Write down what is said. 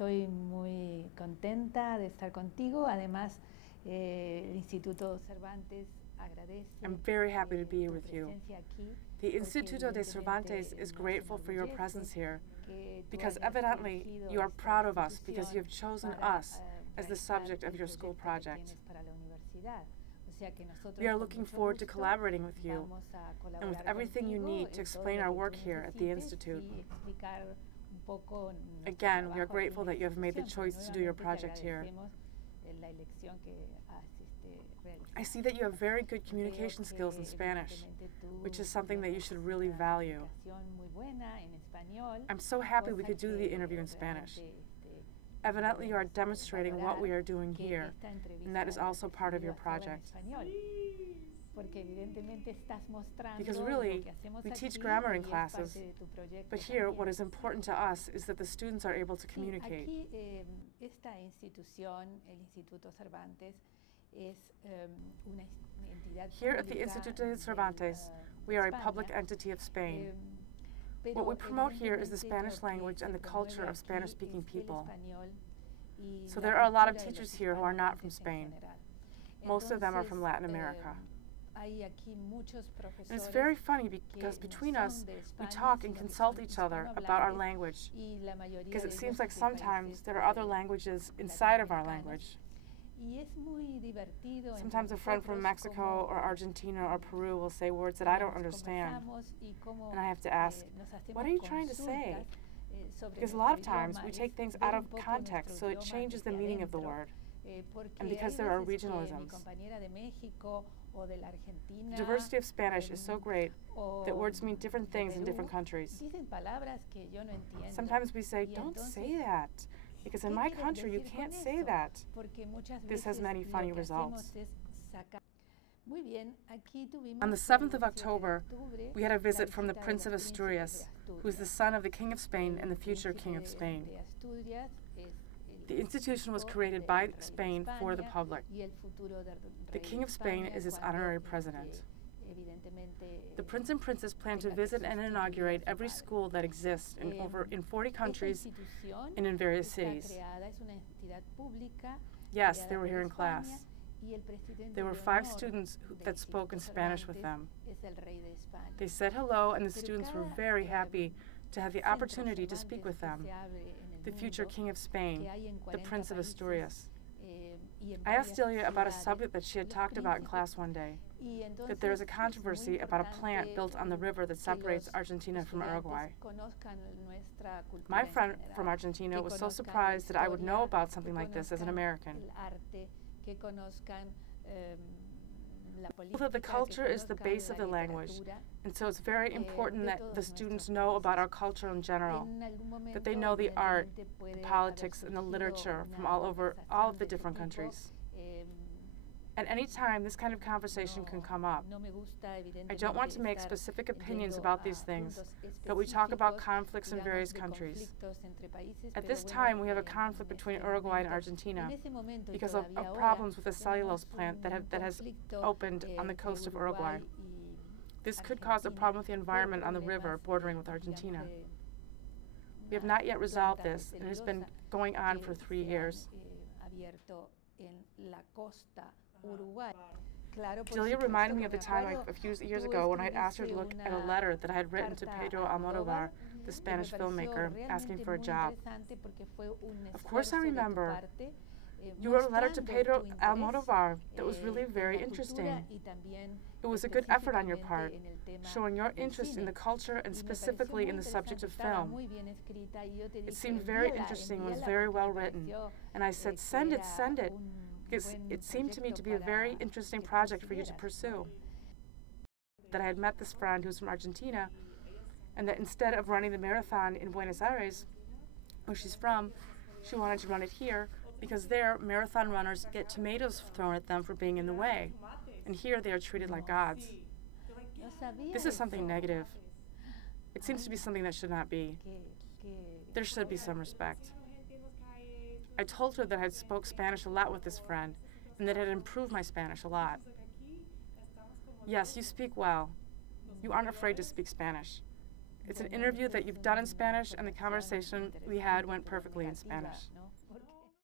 Estoy muy contenta de estar contigo. Además, el Instituto Cervantes agradece. I'm very happy to be here with you. The Instituto de Cervantes is grateful for your presence here because evidently you are proud of us because you have chosen us as the subject of your school project. We are looking forward to collaborating with you and with everything you need to explain our work here at the Institute. Again, we are grateful that you have made the choice to do your project here. I see that you have very good communication skills in Spanish, which is something that you should really value. I'm so happy we could do the interview in Spanish. Evidently, you are demonstrating what we are doing here, and that is also part of your project. Because really, we teach grammar in classes, but here what is important to us is that the students are able to communicate. Here at the Instituto de Cervantes, we are a public entity of Spain. What we promote here is the Spanish language and the culture of Spanish-speaking people. So there are a lot of teachers here who are not from Spain. Most of them are from Latin America. And it's very funny because between us, we talk and consult each other about our language, because it seems like sometimes there are other languages inside of our language. Sometimes a friend from Mexico or Argentina or Peru will say words that I don't understand, and I have to ask, what are you trying to say? Because a lot of times we take things out of context, so it changes the meaning of the word. And because there are regionalisms. The diversity of Spanish is so great that words mean different things in different countries. Sometimes we say, don't say that, because in my country you can't say that. This has many funny results. On the 7th of October, we had a visit from the Prince of Asturias, who is the son of the King of Spain and the future King of Spain. The institution was created by Spain for the public. The King of Spain is its honorary president. The Prince and Princess plan to visit and inaugurate every school that exists in 40 countries and in various cities. Yes, they were here in class. There were 5 students that spoke in Spanish with them. They said hello, and the students were very happy to have the opportunity to speak with them. The future King of Spain, the Prince of Asturias. I asked Delia about a subject that she had talked about in class one day, that there is a controversy about a plant built on the river that separates Argentina from Uruguay. My friend from Argentina was so surprised that I would know about something like this as an American. That the culture is the base of the language, and so it's very important that the students know about our culture in general, that they know the art, the politics, and the literature from all over all of the different countries. At any time, this kind of conversation can come up. I don't want to make specific opinions about these things, but we talk about conflicts in various countries. At this time, we have a conflict between Uruguay and Argentina because of problems with a cellulose plant that has opened on the coast of Uruguay. This could cause a problem with the environment on the river bordering with Argentina. We have not yet resolved this, and it has been going on for 3 years. Delia reminded me of the time a few years ago when I had asked her to look at a letter that I had written to Pedro Almodóvar, the Spanish filmmaker, asking for a job. Of course I remember. You wrote a letter to Pedro Almodóvar that was really very interesting. It was a good effort on your part, showing your interest in the culture and specifically in the subject of film. It seemed very interesting and was very well written, and I said, send it, because it seemed to me to be a very interesting project for you to pursue. That I had met this friend who's from Argentina, and that instead of running the marathon in Buenos Aires, where she's from, she wanted to run it here, because there, marathon runners get tomatoes thrown at them for being in the way, and here they are treated like gods. This is something negative. It seems to be something that should not be. There should be some respect. I told her that I had spoke Spanish a lot with this friend, and that it had improved my Spanish a lot. Yes, you speak well. You aren't afraid to speak Spanish. It's an interview that you've done in Spanish, and the conversation we had went perfectly in Spanish.